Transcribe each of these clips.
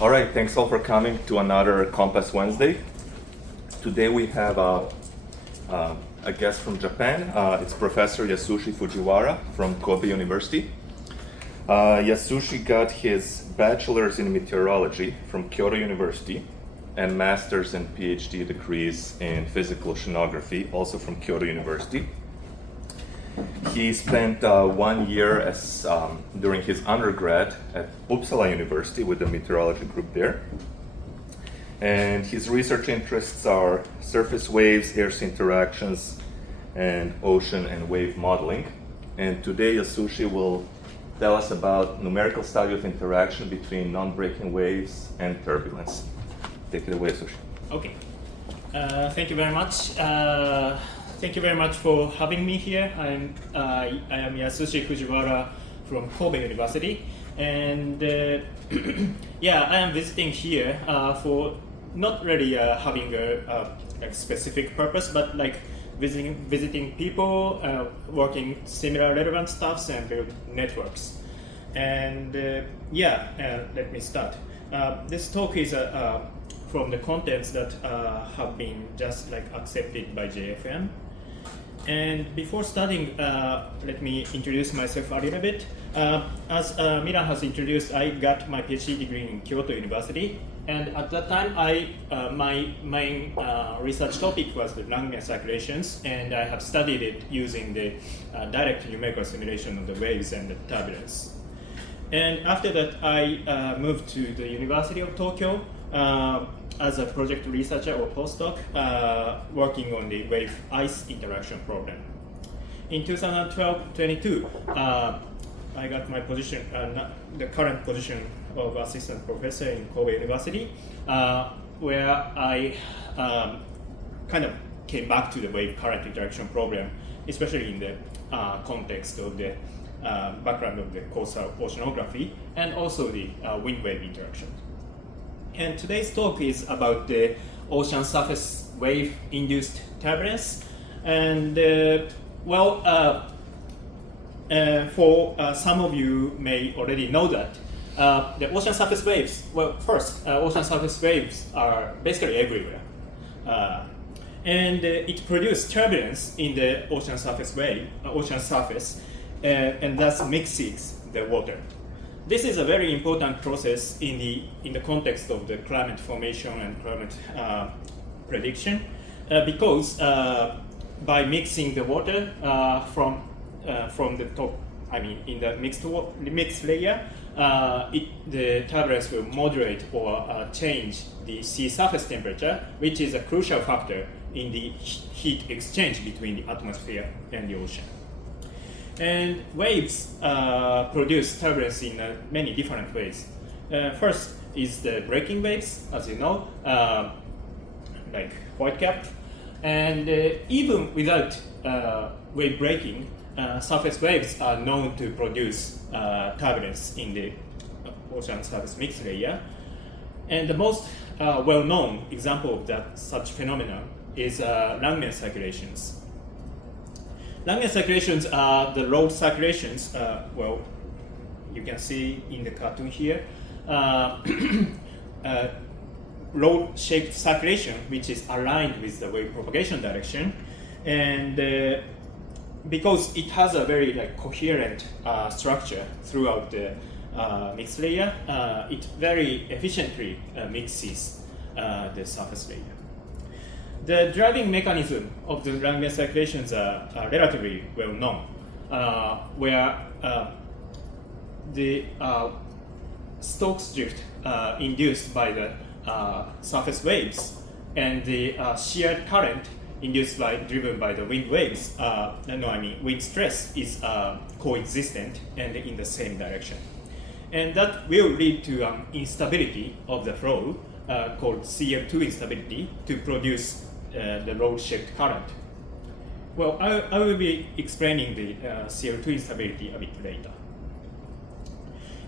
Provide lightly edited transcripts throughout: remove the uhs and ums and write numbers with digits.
All right, thanks all for coming to another Compass Wednesday. Today we have a guest from Japan. It's Professor Yasushi Fujiwara from Kobe University. Yasushi got his bachelor's in meteorology from Kyoto University and master's and PhD degrees in physical oceanography, also from Kyoto University. He spent 1 year during his undergrad at Uppsala University with the meteorology group there. And his research interests are surface waves, Ayer's interactions, and ocean and wave modeling. And today Yasushi will tell us about numerical study of interaction between non-breaking waves and turbulence. Take it away, Yasushi. Okay. Thank you very much. Thank you very much for having me here. I am Yasushi Fujiwara from Kobe University, and yeah, I am visiting here for not really having a specific purpose, but like visiting people, working similar relevant stuffs, and build networks. And let me start. This talk is from the contents that have been just like accepted by JFM. And before starting, let me introduce myself a little bit. As Milan has introduced, I got my PhD degree in Kyoto University, and at that time, my main research topic was the Langmuir circulations, and I have studied it using the direct numerical simulation of the waves and the turbulence. And after that, I moved to the University of Tokyo as a project researcher or postdoc, working on the wave-ice interaction problem. In 2012-22, I got my position, the current position of assistant professor in Kobe University, where I kind of came back to the wave-current interaction problem, especially in the context of the background of the coastal oceanography and also the wind-wave interaction. And today's talk is about the ocean surface wave-induced turbulence. And for some of you may already know that the ocean surface waves, ocean surface waves are basically everywhere. And it produces turbulence in the ocean surface and thus mixes the water. This is a very important process in the context of the climate formation and climate prediction, because by mixing the water from the top, in the mixed layer, the turbulence will moderate or change the sea surface temperature, which is a crucial factor in the heat exchange between the atmosphere and the ocean. And waves produce turbulence in many different ways. First is the breaking waves, as you know, like whitecap. And even without wave breaking, surface waves are known to produce turbulence in the ocean surface mixed layer. And the most well-known example of such phenomenon is Langmuir circulations. Langmuir circulations are the road circulations, you can see in the cartoon here, road-shaped circulation, which is aligned with the wave propagation direction. And because it has a very coherent structure throughout the mixed layer, it very efficiently mixes the surface layer. The driving mechanism of the Langmuir circulations are relatively well known, where the Stokes drift induced by the surface waves and the shear current driven by the wind waves, wind stress is coexistent and in the same direction. And that will lead to instability of the flow called CL2 instability to produce the road-shaped current. Well, I will be explaining the CL2 instability a bit later.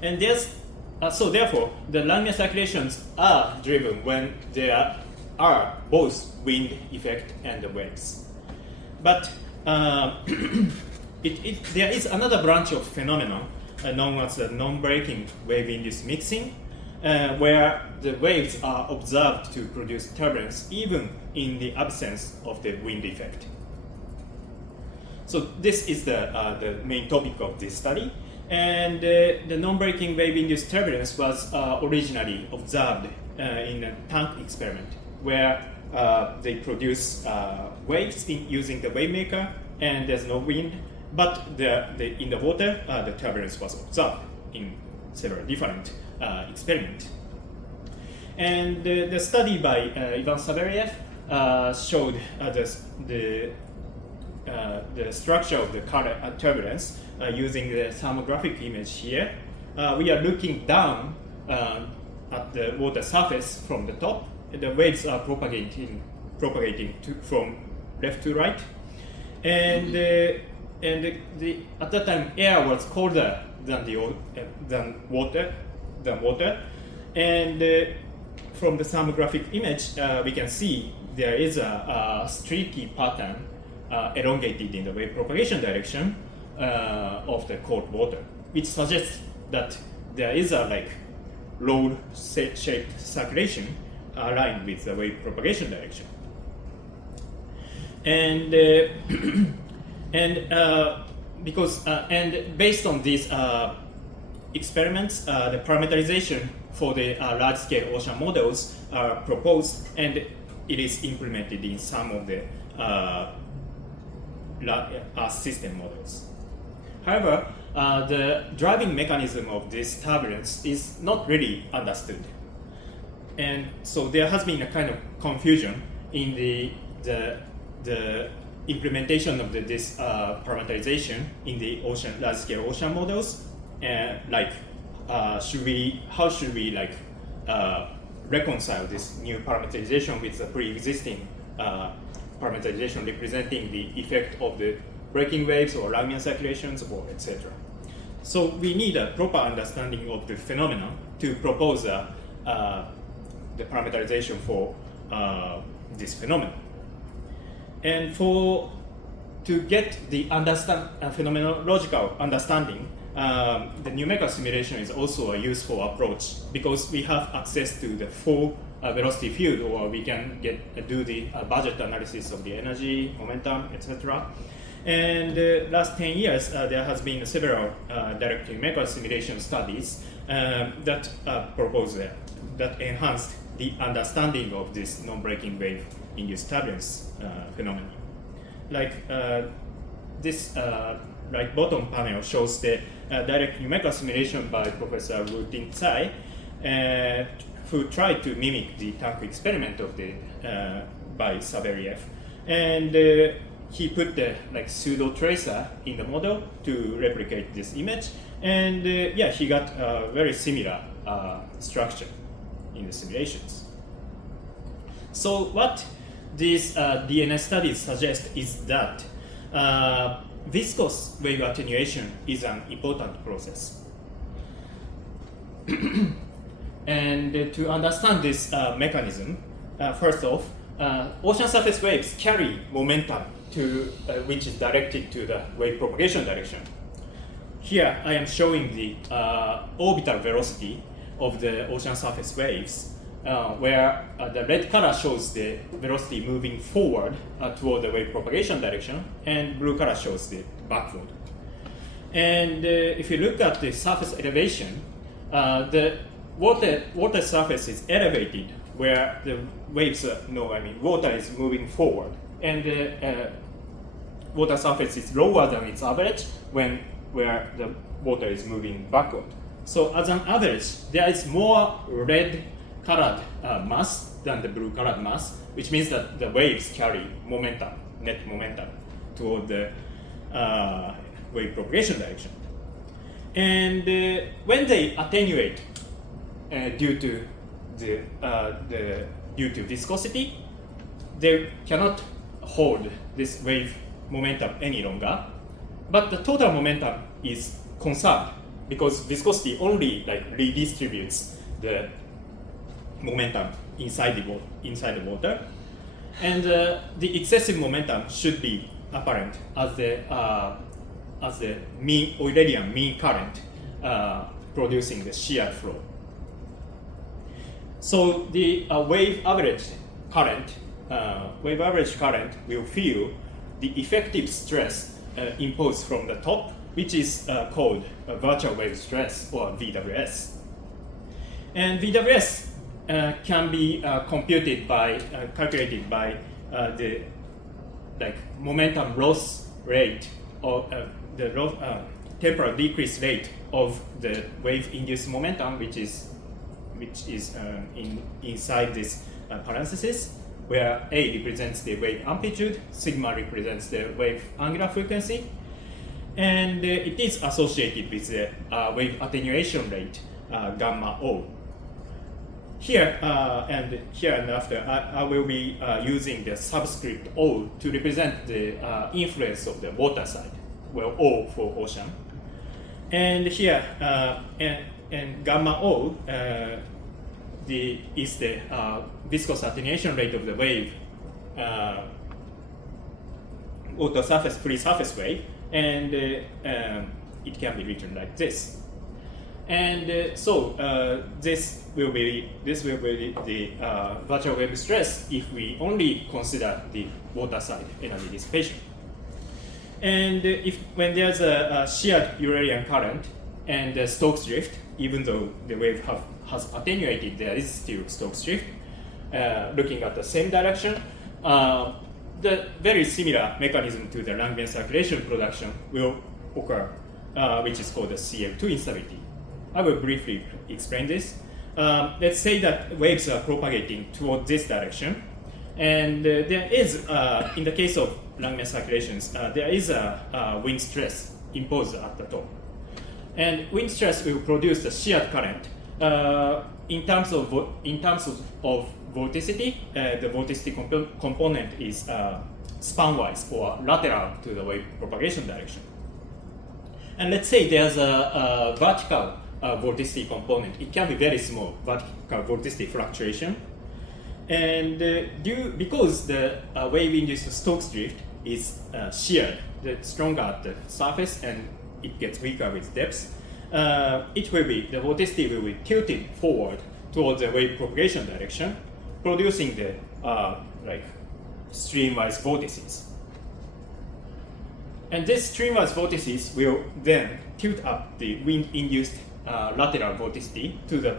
And therefore, the Langmuir circulations are driven when there are both wind effect and the waves. But there is another branch of phenomenon known as the non-breaking wave-induced mixing, where the waves are observed to produce turbulence even in the absence of the wind effect. So this is the main topic of this study. And the non-breaking wave-induced turbulence was originally observed in a tank experiment, where they produce waves using the wave maker, and there's no wind, but in the water, the turbulence was observed in several different experiments. And the study by Ivan Saveryev showed the structure of the current turbulence using the thermographic image here. We are looking down at the water surface from the top. The waves are propagating from left to right, and at that time air was colder than water, and from the thermographic image we can see there is a streaky pattern elongated in the wave propagation direction of the cold water, which suggests that there is a roll-shaped circulation aligned with the wave propagation direction. And based on these experiments, the parameterization for the large-scale ocean models are proposed, and it is implemented in some of the system models. However, the driving mechanism of this turbulence is not really understood. And so there has been a kind of confusion in the implementation of this parameterization in the large-scale ocean models. How should we reconcile this new parameterization with the pre-existing parameterization representing the effect of the breaking waves or Langmuir circulations, or etc. So we need a proper understanding of the phenomenon to propose the parameterization for this phenomenon. And to get the phenomenological understanding, the numerical simulation is also a useful approach, because we have access to the full velocity field, or we can do the budget analysis of the energy, momentum, etc. And last 10 years, there has been several direct numerical simulation studies that enhanced the understanding of this non-breaking wave-induced turbulence phenomenon. This right bottom panel shows the direct numerical simulation by Professor Wu Ting Tsai, who tried to mimic the tank experiment of by Saveryev, and he put the pseudo tracer in the model to replicate this image, and he got a very similar structure in the simulations. So what these DNS studies suggest is that viscous wave attenuation is an important process. And to understand this mechanism, first off, ocean surface waves carry momentum which is directed to the wave propagation direction. Here I am showing the orbital velocity of the ocean surface waves, where the red color shows the velocity moving forward toward the wave propagation direction, and blue color shows the backward. And if you look at the surface elevation, the water surface is elevated where the water is moving forward, and the water surface is lower than its average where the water is moving backward. So as an average, there is more red-colored mass than the blue-colored mass, which means that the waves carry net momentum toward the wave propagation direction. And when they attenuate due to viscosity, they cannot hold this wave momentum any longer, but the total momentum is conserved, because viscosity only redistributes the momentum inside the water, and the excessive momentum should be apparent as the Eulerian mean current producing the shear flow. So the wave average current will feel the effective stress imposed from the top, which is called virtual wave stress, or VWS. And VWS can be calculated by the momentum loss rate, or the temporal decrease rate of the wave-induced momentum, which is inside this parenthesis, where A represents the wave amplitude, sigma represents the wave angular frequency, and it is associated with the wave attenuation rate, gamma O. Here and after, I will be using the subscript O to represent the influence of the water side, well, O for ocean. And here, and gamma O is the viscous attenuation rate of the wave, water surface, free surface wave, and it can be written like this. And so this will be the virtual wave stress if we only consider the water side energy dissipation. And when there's a shear Eulerian current and Stokes drift, even though the wave has attenuated, there is still Stokes drift. Looking at the same direction, the very similar mechanism to the Langmuir circulation production will occur, which is called the CF2 instability. I will briefly explain this. Let's say that waves are propagating toward this direction, and there is, in the case of Langmuir circulations, there is a wind stress imposed at the top. And wind stress will produce the shear current. In terms of vorticity, the vorticity component is span-wise or lateral to the wave propagation direction. And let's say there's a vertical vorticity component. It can be very small, vertical vorticity fluctuation. And because the wave-induced Stokes drift is sheared, stronger at the surface and it gets weaker with depth, the vorticity will be tilted forward towards the wave propagation direction, producing the streamwise vortices. And this streamwise vortices will then tilt up the wind-induced lateral vorticity to the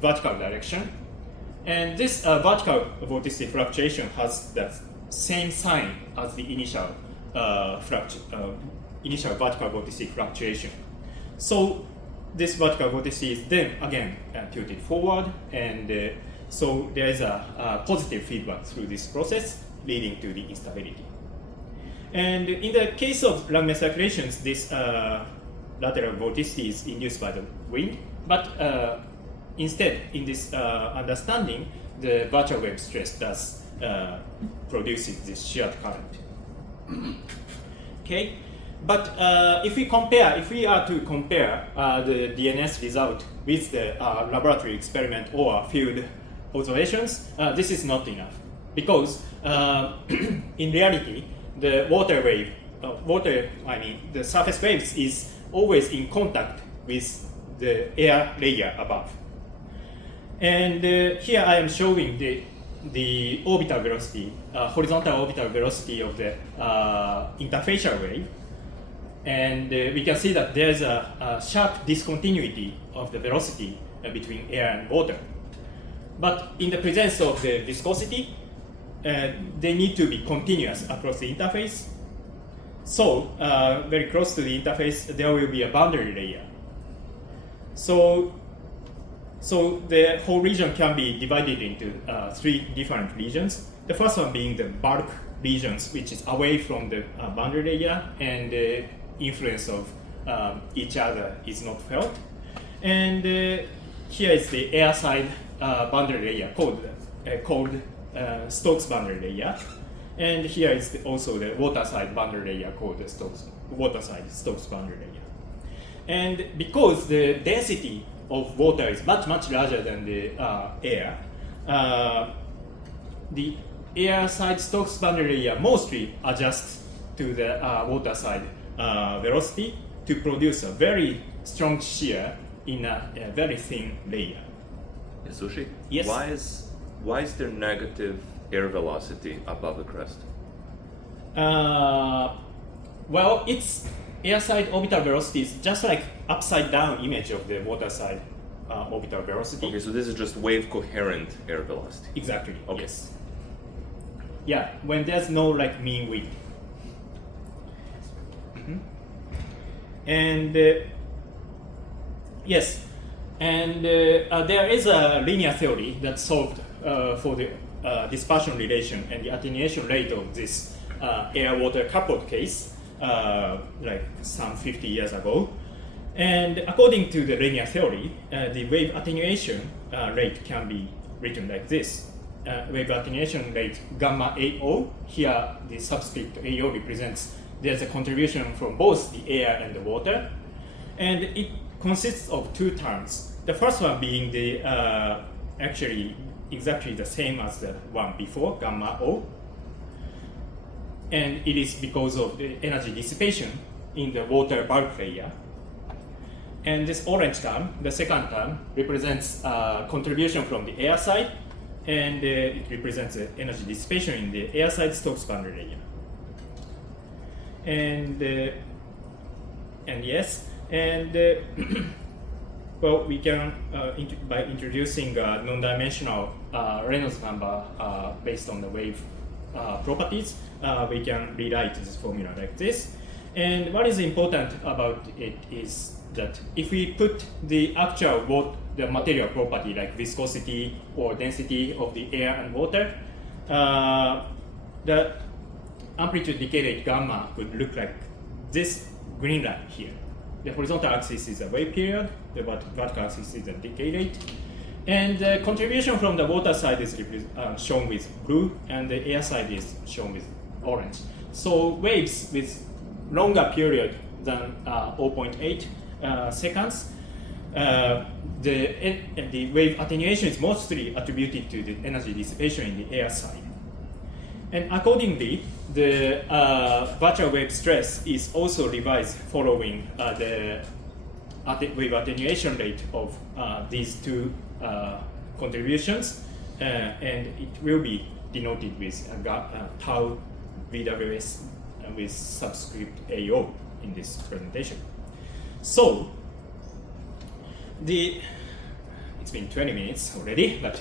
vertical direction. And this vertical vorticity fluctuation has the same sign as the initial vertical vorticity fluctuation. So this vertical vorticity is then again tilted forward, and so there is a positive feedback through this process, leading to the instability. And in the case of Langmuir circulations, this lateral vorticity is induced by the wind, but instead, in this understanding, the virtual wave stress does produces this shear current. Okay, but if we are to compare the DNS result with the laboratory experiment or field observations, this is not enough, because in reality, the the surface waves is always in contact with the air layer above. And here I am showing the orbital velocity, horizontal orbital velocity of the interfacial wave. And we can see that there's a sharp discontinuity of the velocity between air and water. But in the presence of the viscosity, they need to be continuous across the interface. So very close to the interface, there will be a boundary layer. So the whole region can be divided into 3 different regions. The first one being the bulk regions, which is away from the boundary layer, and the influence of each other is not felt. And here is the air side boundary layer called Stokes boundary layer. And here is also the water side boundary layer called the Stokes boundary layer. And because the density of water is much larger than the air, the air side Stokes boundary layer mostly adjusts to the water side velocity to produce a very strong shear in a very thin layer. Yasushi? Yes. Why is there negative air velocity above the crest? Well, its air side orbital velocity is just like upside down image of the water side orbital velocity. Okay, so this is just wave coherent air velocity. Exactly. Okay. Yes. Yeah, when there's no like mean wind. And yes, and there is a linear theory that solved for the dispersion relation and the attenuation rate of this air-water coupled case, like some 50 years ago. And according to the linear theory, the wave attenuation rate can be written like this. Wave attenuation rate gamma AO, here the subscript AO represents there's a contribution from both the air and the water. And it consists of two terms. The first one being the actually exactly the same as the one before, gamma O. And it is because of the energy dissipation in the water bulk layer. And this orange term, the second term, represents contribution from the air side, and it represents the energy dissipation in the air side Stokes boundary layer. And yes, and well, we can by introducing a non-dimensional Reynolds number based on the wave properties, we can rewrite this formula like this. And what is important about it is that if we put the actual the material property like viscosity or density of the air and water, the amplitude decay rate gamma would look like this green line here. The horizontal axis is the wave period, the vertical axis is the decay rate, and the contribution from the water side is shown with blue, and the air side is shown with orange. So waves with longer period than 0.8 seconds, the wave attenuation is mostly attributed to the energy dissipation in the air side. And accordingly, the virtual wave stress is also revised following the wave attenuation rate of these two contributions, and it will be denoted with tau VWS with subscript AO in this presentation. So, it's been 20 minutes already, but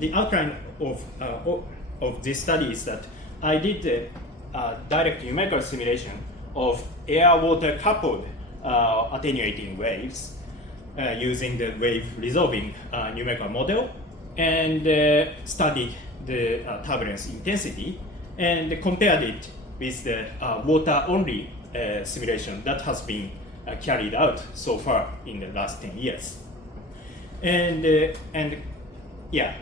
the outline of this study is that I did a direct numerical simulation of air-water coupled attenuating waves using the wave resolving numerical model, and studied the turbulence intensity and compared it with the water-only simulation that has been carried out so far in the last 10 years. And yeah,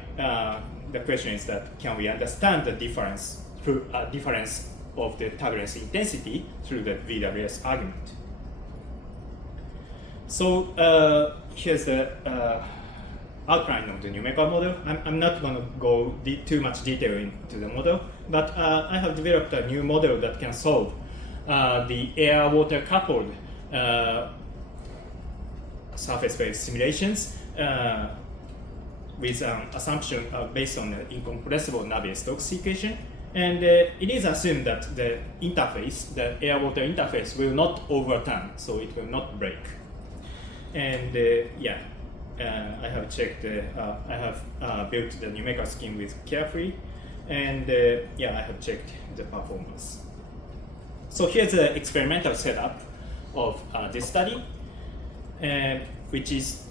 the question is that can we understand the difference through difference of the turbulence intensity through the VWS argument? So here's the outline of the numerical model. I'm not going to go too much detail into the model, but I have developed a new model that can solve the air-water coupled surface wave simulations with an assumption based on the incompressible Navier-Stokes equation. And it is assumed that the interface, the air-water interface, will not overturn, so it will not break. And yeah, I have checked, I have built the numerical scheme with Carefree, and yeah, I have checked the performance. So here's the experimental setup of this study, which is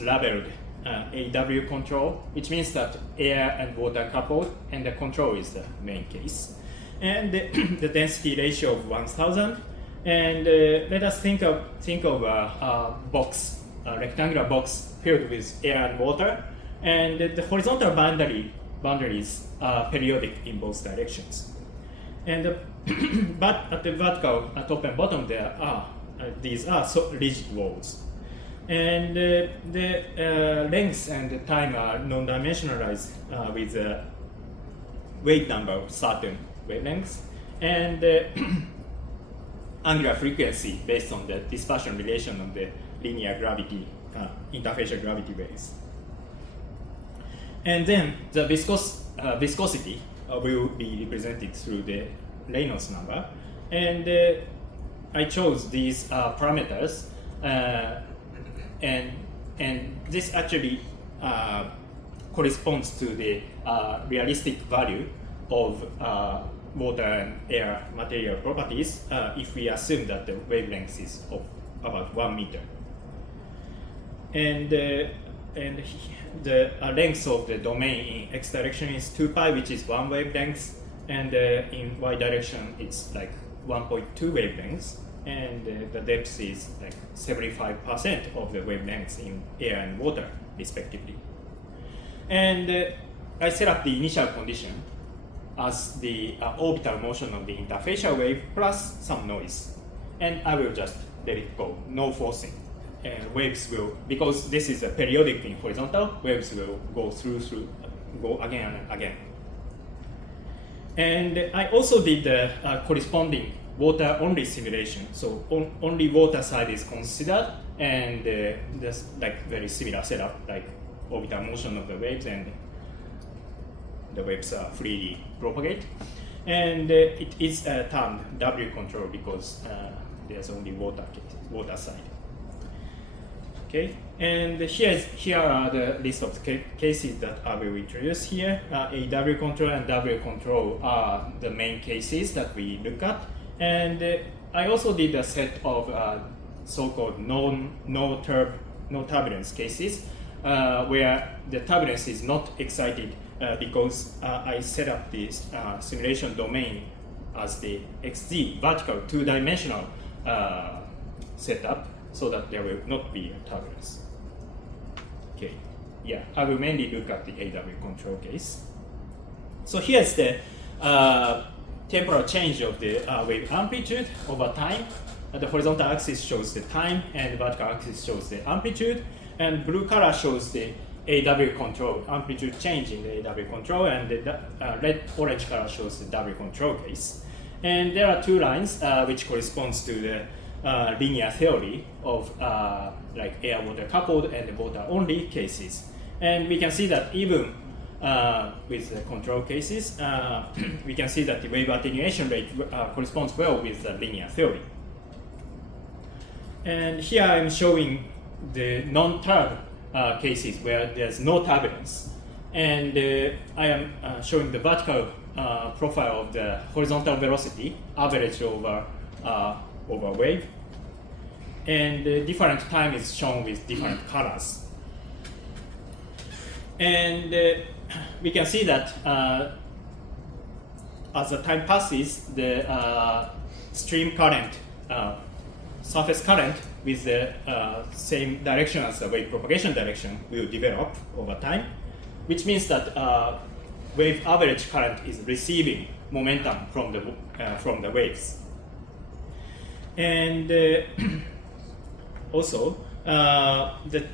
labeled AW control, which means that air and water coupled, and the control is the main case. And the density ratio of 1000. And let us think of a box, a rectangular box filled with air and water, and the horizontal boundaries are periodic in both directions. And but at the vertical top and bottom there are these are rigid walls, and the length and the time are non-dimensionalized with a weight number of certain wavelengths, and angular frequency based on the dispersion relation of the linear gravity interfacial gravity waves. And then the viscosity will be represented through the Reynolds number. And I chose these parameters, and this actually corresponds to the realistic value of water and air material properties if we assume that the wavelength is of about 1 meter. And the length of the domain in x direction is 2 pi, which is 1 wavelength, and in y direction it's like 1.2 wavelengths, and the depth is like 75% of the wavelengths in air and water, respectively. And I set up the initial condition as the orbital motion of the interfacial wave plus some noise, and I will just let it go, no forcing. And waves will, because this is a periodic in horizontal, waves will go go again and again. And I also did the corresponding water-only simulation. So only water side is considered, and there's like very similar setup, like orbital motion of the waves, and the waves are freely propagate. And it is termed W control because there's only water side. Okay, and here are the list of the cases that I will introduce here. A W control and W control are the main cases that we look at. And I also did a set of so-called no turbulence cases where the turbulence is not excited because I set up this simulation domain as the XZ vertical two-dimensional setup, so that there will not be a turbulence. Okay, yeah, I will mainly look at the AW control case. So here's the temporal change of the wave amplitude over time. The horizontal axis shows the time, and the vertical axis shows the amplitude. And blue color shows the AW control, amplitude change in the AW control, and the red-orange color shows the W control case. And there are two lines which corresponds to the linear theory of like air-water coupled and water-only cases. And we can see that even with the control cases, we can see that the wave attenuation rate corresponds well with the linear theory. And here I'm showing the non-turb cases where there's no turbulence. And I am showing the vertical profile of the horizontal velocity averaged over wave. And different time is shown with different colors. And we can see that as the time passes, the stream current, surface current with the same direction as the wave propagation direction will develop over time, which means that wave average current is receiving momentum from the waves. And also, the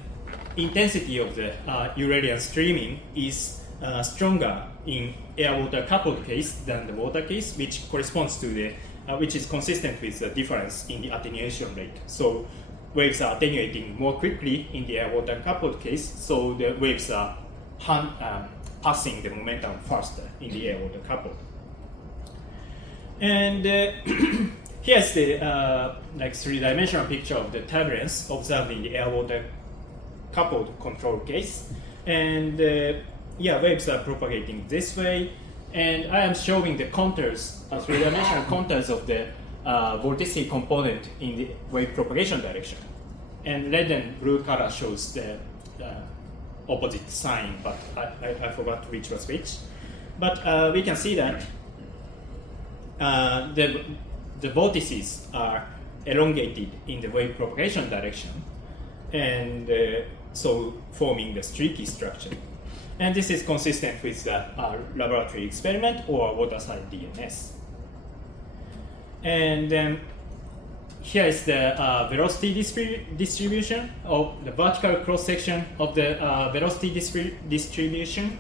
intensity of the Eulerian streaming is stronger in air-water coupled case than the water case, which corresponds to the which is consistent with the difference in the attenuation rate. So waves are attenuating more quickly in the air-water coupled case, so the waves are passing the momentum faster in the air-water coupled. And here's the like three-dimensional picture of the turbulence observed in the air-water coupled control case. And yeah, waves are propagating this way. And I am showing the contours, three-dimensional contours of the vorticity component in the wave propagation direction. And red and blue color shows the opposite sign, but I forgot which was which. But we can see that the vortices are elongated in the wave propagation direction, and so forming the streaky structure. And this is consistent with the laboratory experiment or waterside DNS. And then here is the velocity distribution of the vertical cross-section of the velocity distribution.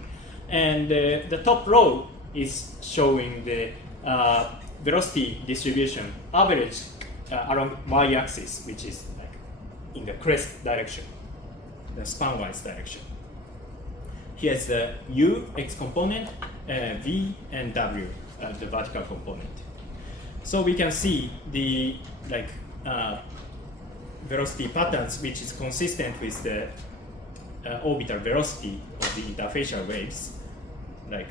And the top row is showing the velocity distribution average along y-axis, which is like in the crest direction. the span-wise direction. Here's the U, X component, V, and W, the vertical component. So we can see the velocity patterns which is consistent with the orbital velocity of the interfacial waves, like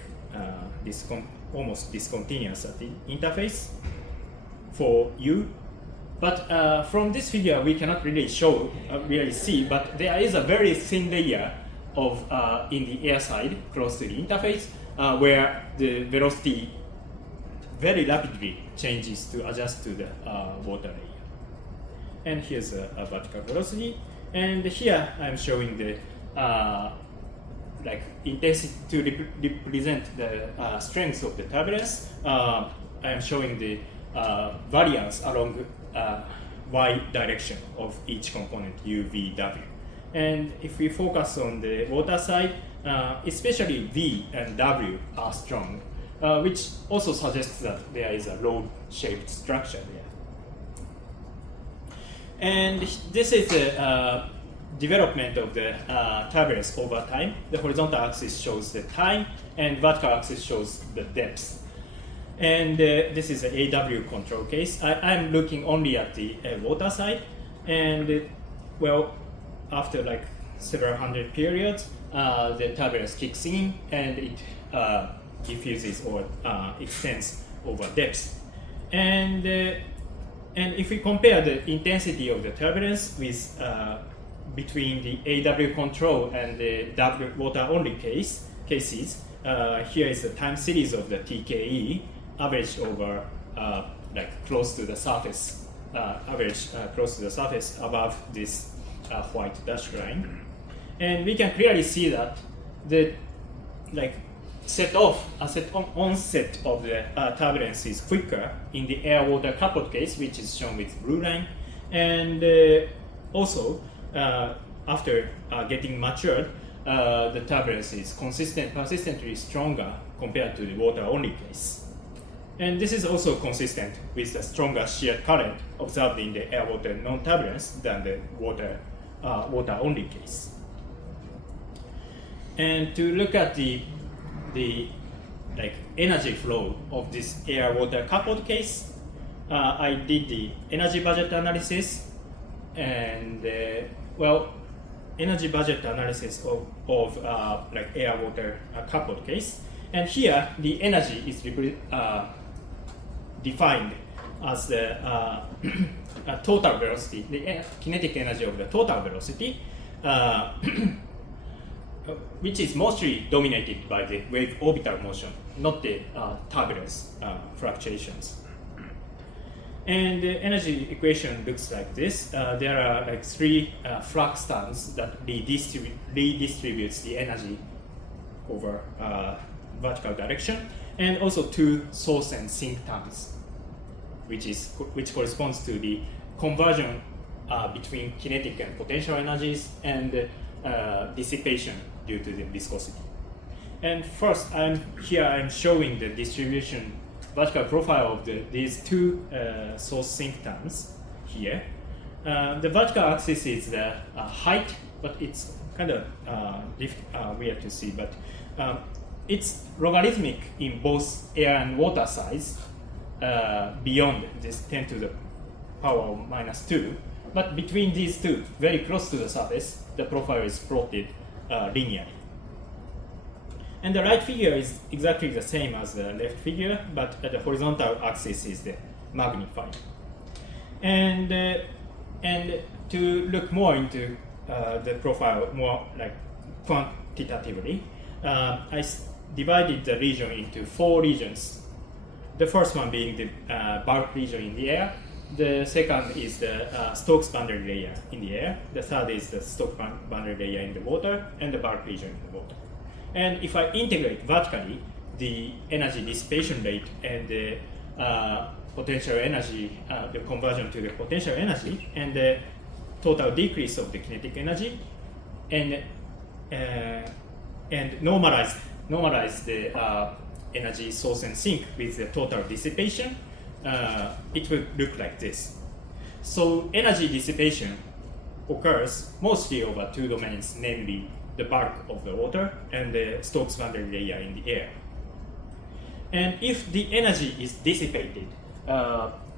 almost discontinuous at the interface for U. But from this figure, we cannot really see, but there is a very thin layer of in the air side close to the interface where the velocity very rapidly changes to adjust to the water layer. And here's a vertical velocity. And here I'm showing the intensity to represent the strength of the turbulence. I am showing the variance along y direction of each component U, V, W. And if we focus on the water side, especially V and W are strong, which also suggests that there is a rod-shaped structure there. And this is the development of the turbulence over time. The horizontal axis shows the time, and vertical axis shows the depth. And this is the AW control case. I'm looking only at the water side, and well, after like several hundred periods, the turbulence kicks in, and it diffuses or extends over depth. And if we compare the intensity of the turbulence with between the AW control and the W water-only cases, here is the time series of the TKE averaged over close to the surface, close to the surface above this white dashed line. And we can clearly see that the onset of the turbulence is quicker in the air-water coupled case, which is shown with blue line, and also after getting matured, the turbulence is persistently stronger compared to the water-only case. And this is also consistent with the stronger shear current observed in the air-water non-turbulence than the water-only case. And to look at the energy flow of this air-water coupled case, I did the energy budget analysis, and energy budget analysis of air-water coupled case. And here the energy is defined as the total velocity, the kinetic energy of the total velocity, which is mostly dominated by the wave orbital motion, not the turbulence fluctuations. And the energy equation looks like this. There are three flux terms that redistributes the energy over vertical direction, and also two source and sink terms, which corresponds to the conversion between kinetic and potential energies and dissipation due to the viscosity. And first, I'm showing the distribution vertical profile of these two source sink terms here. The vertical axis is the height, but it's kind of weird to see, but it's logarithmic in both air and water size beyond this 10 to the power of -2. But between these two, very close to the surface, the profile is plotted linearly. And the right figure is exactly the same as the left figure, but the horizontal axis is the magnified. And to look more into the profile more quantitatively, I divided the region into 4 regions. The first one being the bulk region in the air. The second is the Stokes boundary layer in the air. The third is the Stokes boundary layer in the water, and the bulk region in the water. And if I integrate vertically the energy dissipation rate and the potential energy, the conversion to the potential energy, and the total decrease of the kinetic energy, and normalize the energy source and sink with the total dissipation, it will look like this. So energy dissipation occurs mostly over two domains, namely the bulk of the water and the Stokes boundary layer in the air. And if the energy is dissipated,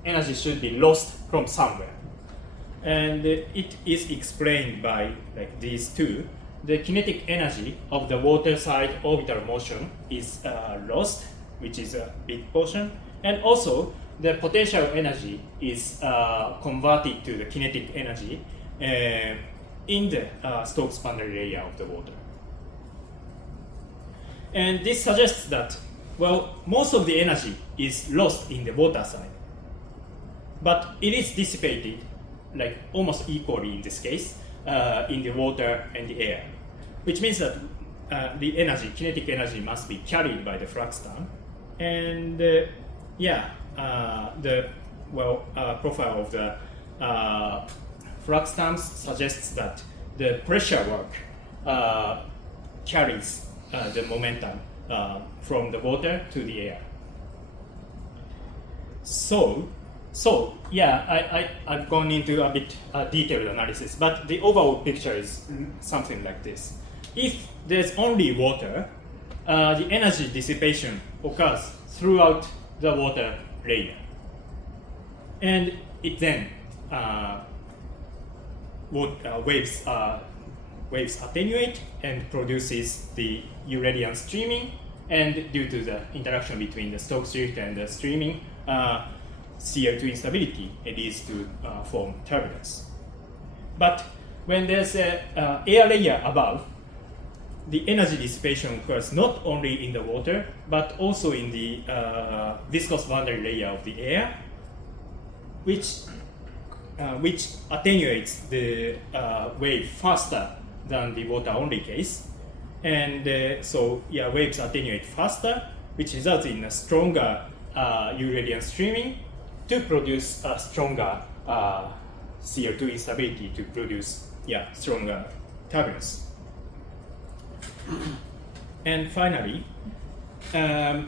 energy should be lost from somewhere. And it is explained by like these two. The kinetic energy of the water side orbital motion is lost, which is a big portion, and also the potential energy is converted to the kinetic energy in the Stokes boundary layer of the water. And this suggests that, well, most of the energy is lost in the water side, but it is dissipated like almost equally in this case in the water and the air, which means that the energy, kinetic energy, must be carried by the flux term. And the profile of the flux terms suggests that the pressure work carries the momentum from the water to the air. I've gone into a bit detailed analysis, but the overall picture is something like this. If there's only water, the energy dissipation occurs throughout the water layer. And it then waves attenuate and produces the Eulerian streaming, and due to the interaction between the Stokes drift and the streaming, CO2 instability, it leads to form turbulence. But when there's an air layer above, the energy dissipation occurs not only in the water, but also in the viscous boundary layer of the air, which attenuates the wave faster than the water-only case. And waves attenuate faster, which results in a stronger Eulerian streaming to produce a stronger CO2 instability to produce stronger turbulence. And finally, I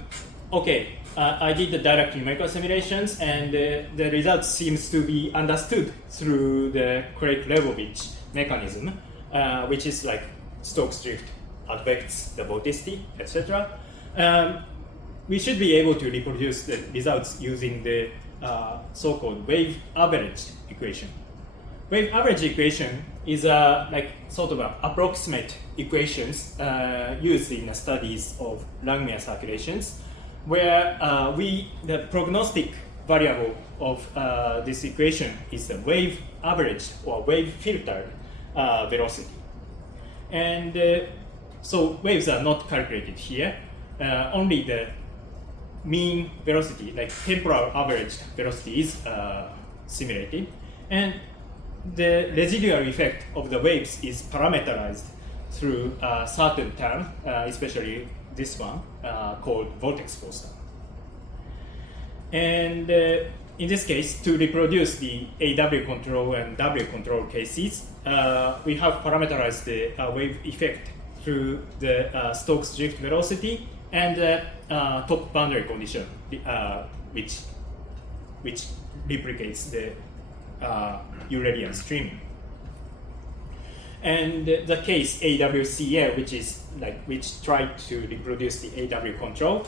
did the direct numerical simulations, and the results seems to be understood through the Craik-Leibovich mechanism, which is like Stokes drift affects the vorticity, etc. We should be able to reproduce the results using the so-called wave average equation. Wave average equation is sort of approximate equations used in the studies of Langmuir circulations, where the prognostic variable of this equation is the wave average or wave filtered velocity. And so waves are not calculated here, only the mean velocity, like temporal average velocity, is simulated, and the residual effect of the waves is parameterized through a certain term, especially this one called vortex force term. And in this case, to reproduce the AW control and W control cases, we have parameterized the wave effect through the Stokes drift velocity and the top boundary condition, which replicates the Eulerian streaming. And the case AWCL, which tried to reproduce the AW control,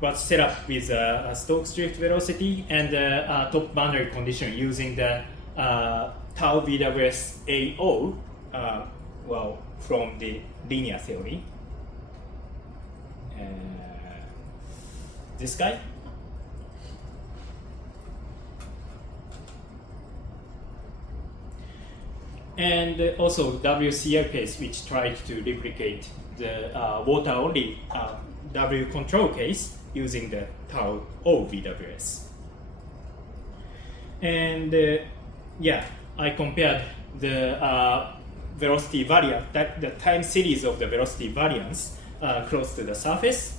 was set up with a Stokes drift velocity and a top boundary condition using the tau VWS AO, from the linear theory. This guy. And also WCL case, which tried to replicate the water-only W control case using the tau O VWS. And I compared the velocity variance, the time series of the velocity variance close to the surface.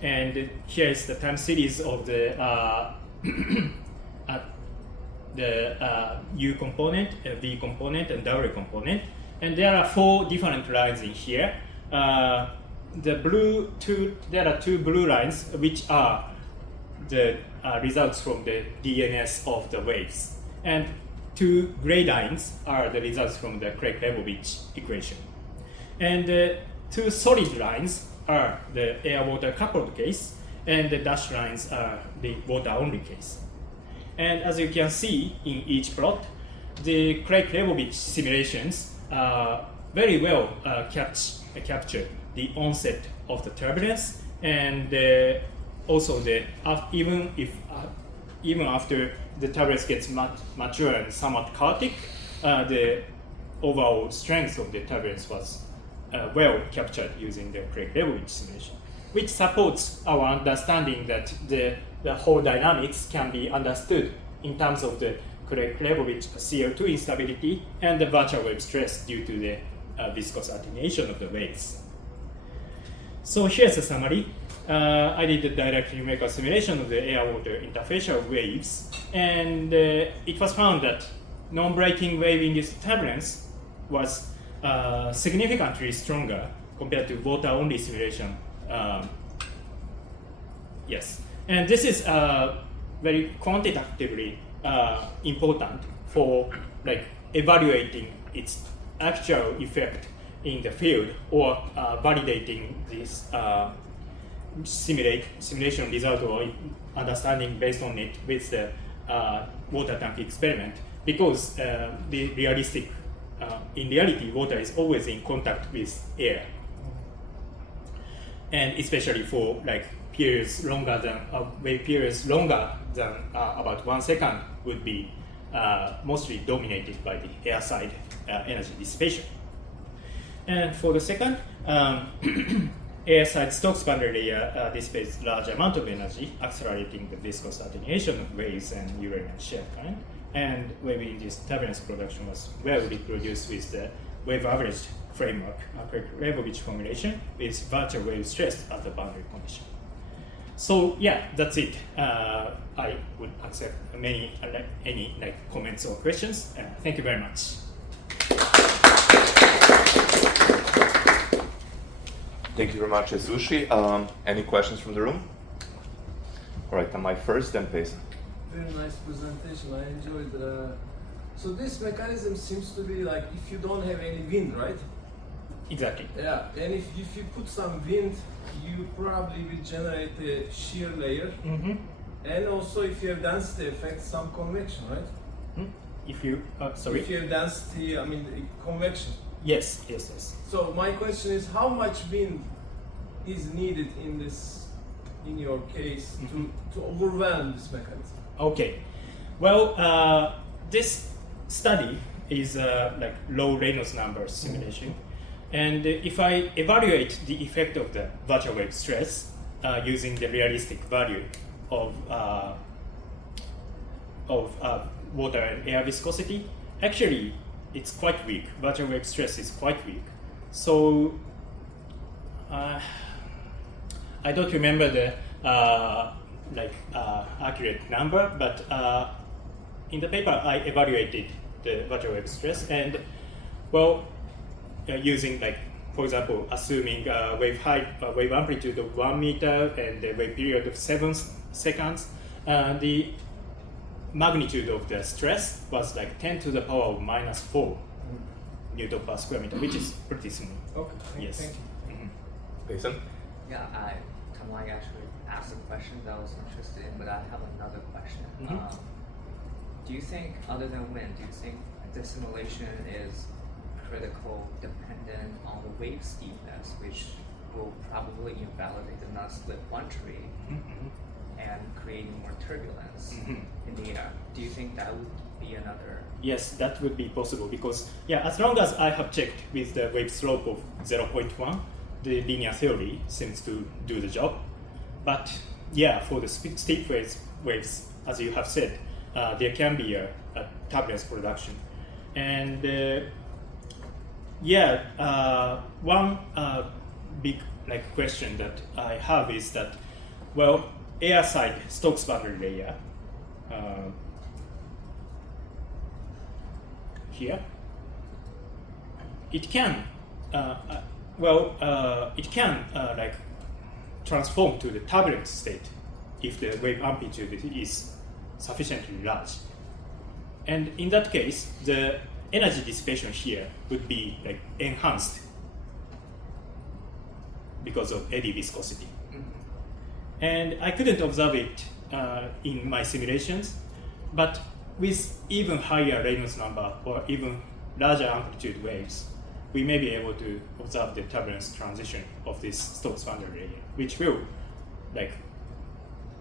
And here is the time series of the U component, V component, and W component. And there are 4 different lines in here. There are 2 blue lines, which are the results from the DNS of the waves. And two gray lines are the results from the Craik-Leibovich equation. And the two solid lines are the air-water coupled case, and the dashed lines are the water-only case. And as you can see in each plot, the Craik-Leibovich simulations very well capture the onset of the turbulence, and also even after the turbulence gets mature and somewhat chaotic, the overall strength of the turbulence was well captured using the Craik-Leibovich simulation, which supports our understanding that the whole dynamics can be understood in terms of the Craik-Leibovich CO2 instability and the virtual wave stress due to the viscous attenuation of the waves. So here's a summary. I did a direct numerical simulation of the air-water interfacial waves, and it was found that non-breaking wave-induced turbulence was significantly stronger compared to water-only simulation. Yes, and this is very quantitatively important for evaluating its actual effect in the field, or validating this simulation result or understanding based on it with the water tank experiment, because in reality, water is always in contact with air, and especially for periods longer than wave periods longer than about 1 second would be mostly dominated by the air side energy dissipation. And for the second, air side Stokes boundary layer dissipates large amount of energy, accelerating the viscous attenuation of waves and Eulerian shear current. And wave-induced turbulence production was well reproduced with the wave-averaged framework, Craik-Leibovich formulation, with virtual wave stress as the boundary condition. So yeah, that's it. I would accept any comments or questions. Thank you very much. Thank you very much, Yasushi. Any questions from the room? All right, am I first, then Payson. Very nice presentation. I enjoyed it. So this mechanism seems to be like if you don't have any wind, right? Exactly. Yeah, and if you put some wind, you probably will generate a shear layer. Mm-hmm. And also if you have density effect, some convection, right? Hmm? If you, sorry? If you have density, convection. Yes. So my question is, how much wind is needed in your case to overwhelm this mechanism? Okay. Well, this study is low Reynolds number simulation. And if I evaluate the effect of the virtual wave stress using the realistic value of water and air viscosity, actually it's quite weak. Virtual wave stress is quite weak. So I don't remember the accurate number, but in the paper I evaluated the virtual wave stress, and well, using for example, assuming wave height, wave amplitude of 1 meter and the wave period of 7 seconds, the magnitude of the stress was 10 to the power of -4 Newton per square meter, which is pretty small. Okay. Yes. Thank you. Mm-hmm. Payson? Yeah, I kind of actually asked a question that I was interested in, but I have another question. Mm-hmm. Do you think, other than wind, do you think the simulation is critical dependent on the wave steepness, which will probably invalidate the non-slip one tree and create more turbulence in the air? Do you think that would be another? Yes, that would be possible, because as long as I have checked with the wave slope of 0.1, the linear theory seems to do the job. But for the steep waves, as you have said, there can be a turbulence production. And one big question that I have is that, well, air side Stokes boundary layer here, it can transform to the turbulent state if the wave amplitude is sufficiently large. and in that case, the energy dissipation here would be like enhanced because of eddy viscosity. And I couldn't observe it in my simulations, but with even higher Reynolds number or even larger amplitude waves, we may be able to observe the turbulence transition of this Stokes boundary layer, which will like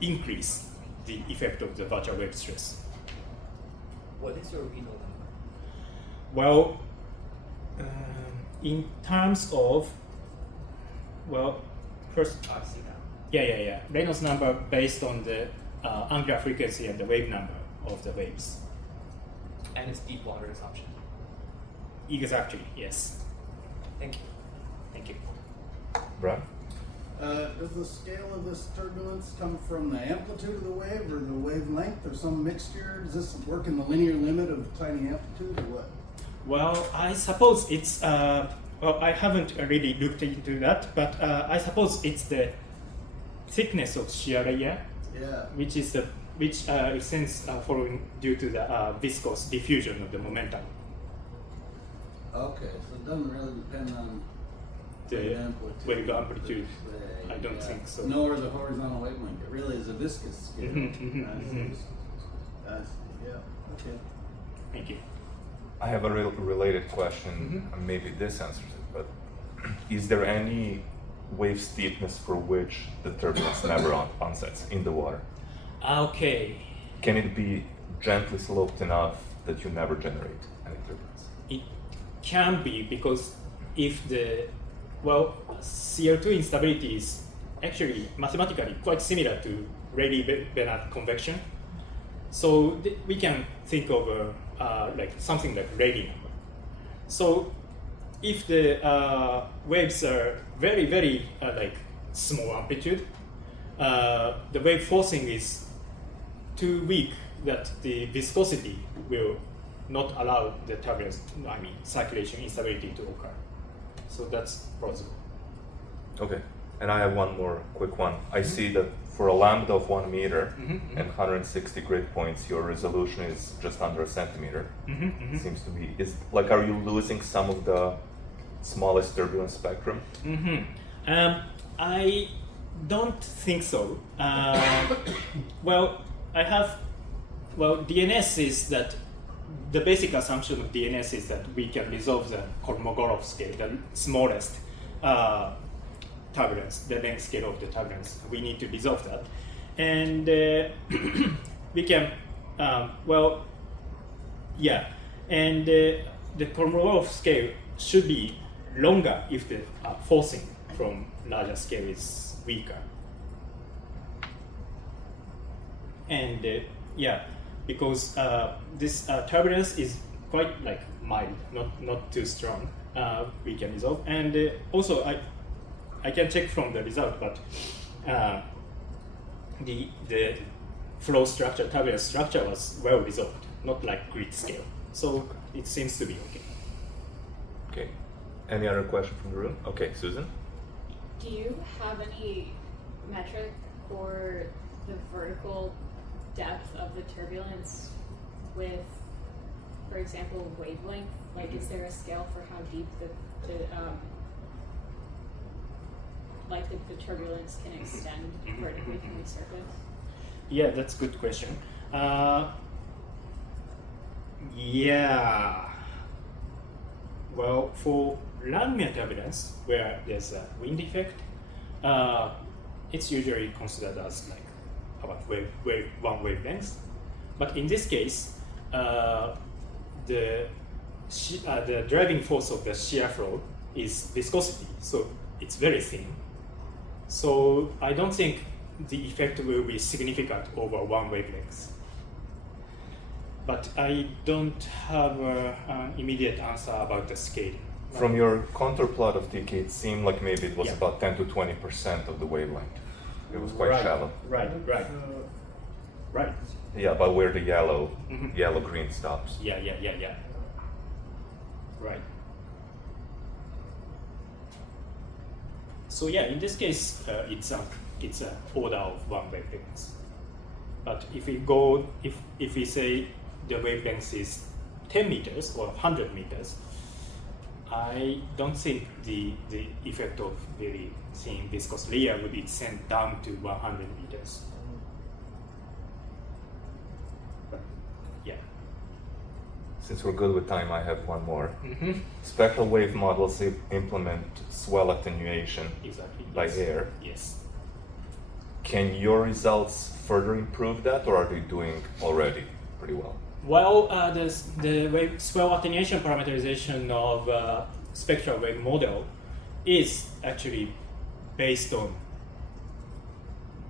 increase the effect of the virtual wave stress. What is your Reynolds number? Well, in terms of, well, first, I see that. yeah. Reynolds number based on the angular frequency and the wave number of the waves. And it's deep water assumption. Exactly, yes. Thank you. Thank you. Brad? Does the scale of this turbulence come from the amplitude of the wave or the wavelength or some mixture? Does this work in the linear limit of tiny amplitude or what? Well, I suppose it's, well, I haven't really looked into that, but I suppose it's the thickness of shear layer, Yeah. which extends following due to the viscous diffusion of the momentum. Okay, so it doesn't really depend on The wave amplitude, per se, I don't think so. Nor the horizontal wavelength. It really is a viscous scale. I see. Yeah. Okay. Thank you. I have a related question, and maybe this answers it, but is there any wave steepness for which the turbulence never onsets in the water? Okay, Can it be gently sloped enough that you never generate any turbulence? it can be because if the, well, CO2 instability is actually mathematically quite similar to Rayleigh-Bénard convection. So we can think of like something like Rayleigh number. So if the waves are very like small amplitude, the wave forcing is too weak that the viscosity will not allow the turbulence, I mean circulation instability to occur. So that's plausible. Okay, and I have one more quick one. I see that for a lambda of 1 meter and 160 grid points, your resolution is just under a centimeter. It seems to be. Are you losing some of the smallest turbulence spectrum? I don't think so. Well, DNS is that the basic assumption of DNS is that we can resolve the Kolmogorov scale, the smallest turbulence, the length scale of the turbulence. We need to resolve that. And we can, and the Kolmogorov scale should be longer if the forcing from larger scale is weaker. And because this turbulence is quite like mild, not too strong, we can resolve. And also I can check from the result, but the flow structure, turbulence structure was well resolved, not like grid scale. So it seems to be okay. Okay. Any other question from the room? Okay, Susan? Do you have any metric for the vertical depth of the turbulence with, for example, wavelength? Like, is there a scale for how deep the turbulence can extend vertically from the surface? Yeah, that's a good question. Well, for Langmuir turbulence, where there's a wind effect, it's usually considered as like about one wavelength. But in this case, the driving force of the shear flow is viscosity, so it's very thin. So I don't think the effect will be significant over one wavelength. But I don't have an immediate answer about the scaling. From your contour plot of TK, it seemed like maybe it was Yeah. about 10 to 20% of the wavelength. It was quite Right. shallow. Right. Yeah, about where the yellow-green stops. Yeah. Right. So yeah, in this case, it's a order of one wavelength. But if we say the wavelength is 10 meters or 100 meters, I don't think the effect of very thin viscous layer would extend down to 100 meters. But, yeah. Since we're good with time, I have one more. Mm-hmm. Spectral wave models implement swell attenuation Exactly. by yes. air. Yes. Can your results further improve that, or are they doing already pretty well? Well, the wave swell attenuation parameterization of spectral wave model is actually based on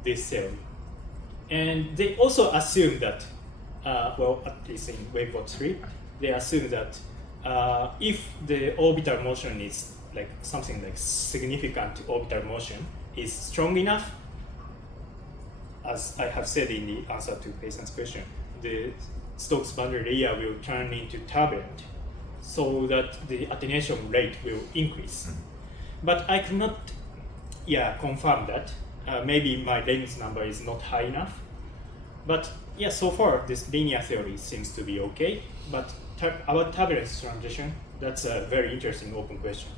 this theory. And they also assume that, well, at least in wavebot 3, they assume that if the orbital motion is like something like significant orbital motion is strong enough, as I have said in the answer to Peison's question, the Stokes boundary layer will turn into turbulent so that the attenuation rate will increase. But I cannot confirm that. Maybe my length number is not high enough. But yeah, so far this linear theory seems to be okay. But about turbulence transition, that's a very interesting open question.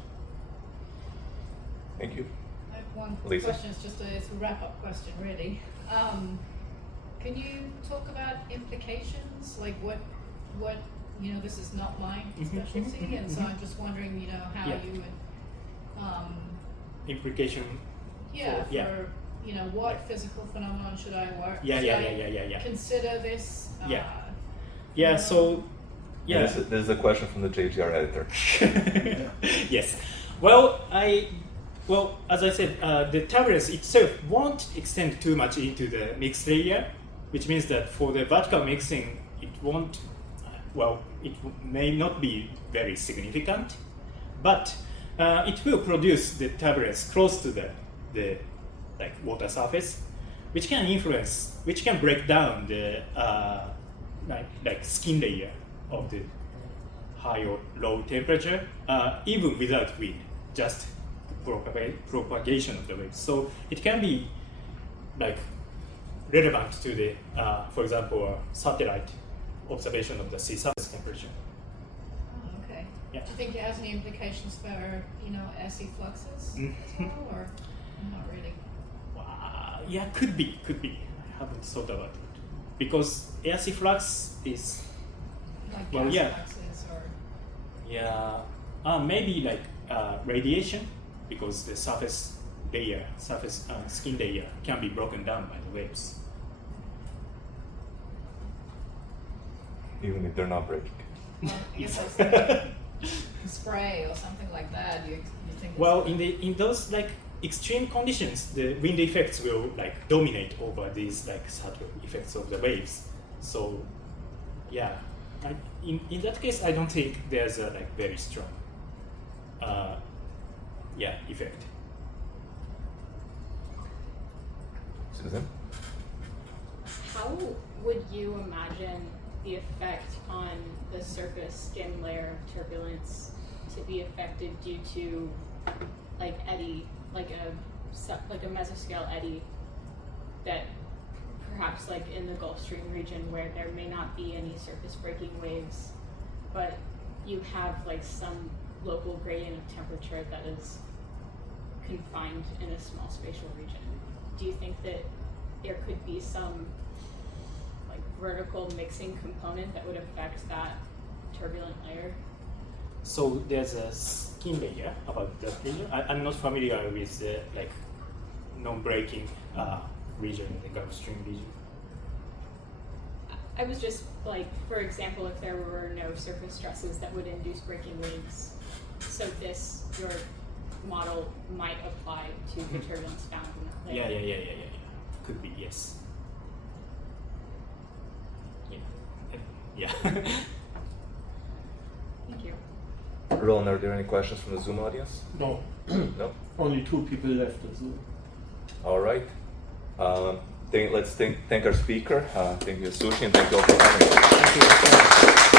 Thank you. I have one Lisa? question. It's a wrap-up question, really. Can you talk about implications? Like what this is not my specialty, and so I'm just wondering, how Yeah. you would, Implication. for what physical phenomenon should I work? Yeah. Consider this. Yeah. So. Yeah. This is a question from the JGR editor. Yes. Well, as I said, the turbulence itself won't extend too much into the mixed layer, which means that for the vertical mixing, it won't. It may not be very significant, but it will produce the turbulence close to the water surface, which can break down the skin layer of the high or low temperature, even without wind, just propagation of the waves. So it can be relevant to the, for example, satellite observation of the sea surface temperature. Oh, okay. Yeah. Do you think it has any implications for air sea fluxes as well, or not really? Yeah, could be. I haven't thought about it because air sea flux is Like Well, gas yeah. fluxes or maybe radiation, because the surface skin layer can be broken down by the waves. Even if they're not breaking. I guess I was thinking spray or something like that. You think? Well, in those extreme conditions, the wind effects will dominate over these subtle effects of the waves. So, yeah, in that case, I don't think there's a very strong, effect. Susan? How would you imagine the effect on the surface skin layer of turbulence to be affected due to eddy, like a mesoscale eddy that perhaps in the Gulf Stream region where there may not be any surface breaking waves, but you have some local gradient of temperature that is confined in a small spatial region? Do you think that there could be some vertical mixing component that would affect that turbulent layer? So there's a skin layer about that layer. I'm not familiar with the non-breaking region, the Gulf Stream region. I was just for example, if there were no surface stresses that would induce breaking waves, so your model might apply to the turbulence found in that layer. Yeah. Could be, yes. Yeah. Thank you. Roland, are there any questions from the Zoom audience? No, No? only 2 people left on Zoom. All right. Let's thank our speaker. Thank you, Yasushi, and thank you all for coming. Thank you.